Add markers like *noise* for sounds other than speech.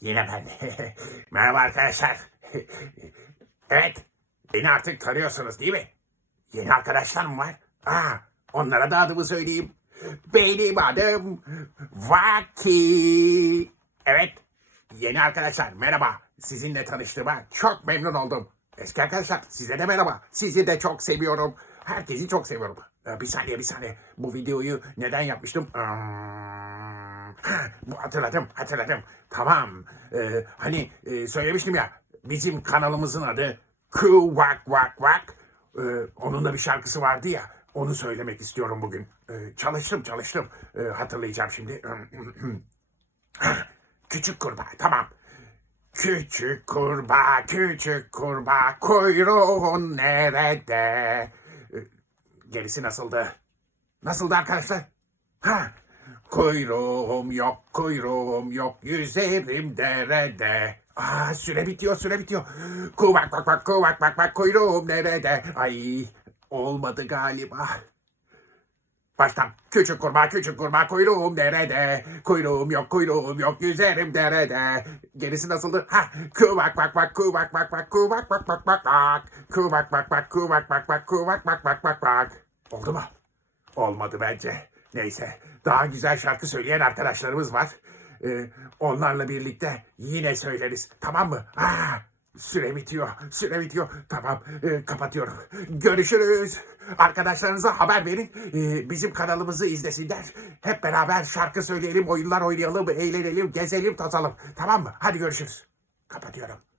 Yine ben. *laughs* Merhaba arkadaşlar. *laughs* evet. Beni artık tanıyorsunuz değil mi? Yeni arkadaşlar mı var? Aa, onlara da adımı söyleyeyim. Benim adım Vaki. Evet. Yeni arkadaşlar merhaba. Sizinle tanıştığıma çok memnun oldum. Eski arkadaşlar size de merhaba. Sizi de çok seviyorum. Herkesi çok seviyorum. Ee, bir saniye bir saniye. Bu videoyu neden yapmıştım? Hmm. *clears throat* Ha, hatırladım hatırladım. Tamam. Ee, hani e, söylemiştim ya. Bizim kanalımızın adı Kıvak Vak Vak. Ee, onun da bir şarkısı vardı ya. Onu söylemek istiyorum bugün. Ee, çalıştım çalıştım. Ee, hatırlayacağım şimdi. *clears throat* Küçük kurbağa tamam. Küçük kurbağa, küçük kurbağa, kuyruğun nerede? Ee, Gerisi nasıldı? Nasıldı arkadaşlar? Ha, kuyruğum yok, kuyruğum yok, yüzerim derede. Aa, süre bitiyor, süre bitiyor. Kuvak bak bak, kuvak bak bak, kuyruğum nerede? Ay, olmadı galiba. Baştan. Küçük kurbağa, küçük kurbağa, kuyruğum nerede? Kuyruğum yok, kuyruğum yok, yüzerim derede. Gerisi nasıldı? Ha, kuvak bak bak, kuvak bak bak, kuvak bak bak bak bak. Kuvak bak bak, kuvak bak bak, kuvak bak bak bak bak. Oldu mu? Olmadı bence. Neyse, daha güzel şarkı söyleyen arkadaşlarımız var. Ee, onlarla birlikte yine söyleriz. Tamam mı? Aa, süre bitiyor, süre bitiyor. Tamam, e, kapatıyorum. Görüşürüz. Arkadaşlarınıza haber verin. Ee, bizim kanalımızı izlesinler. Hep beraber şarkı söyleyelim, oyunlar oynayalım, eğlenelim, gezelim, tozalım. Tamam mı? Hadi görüşürüz. Kapatıyorum.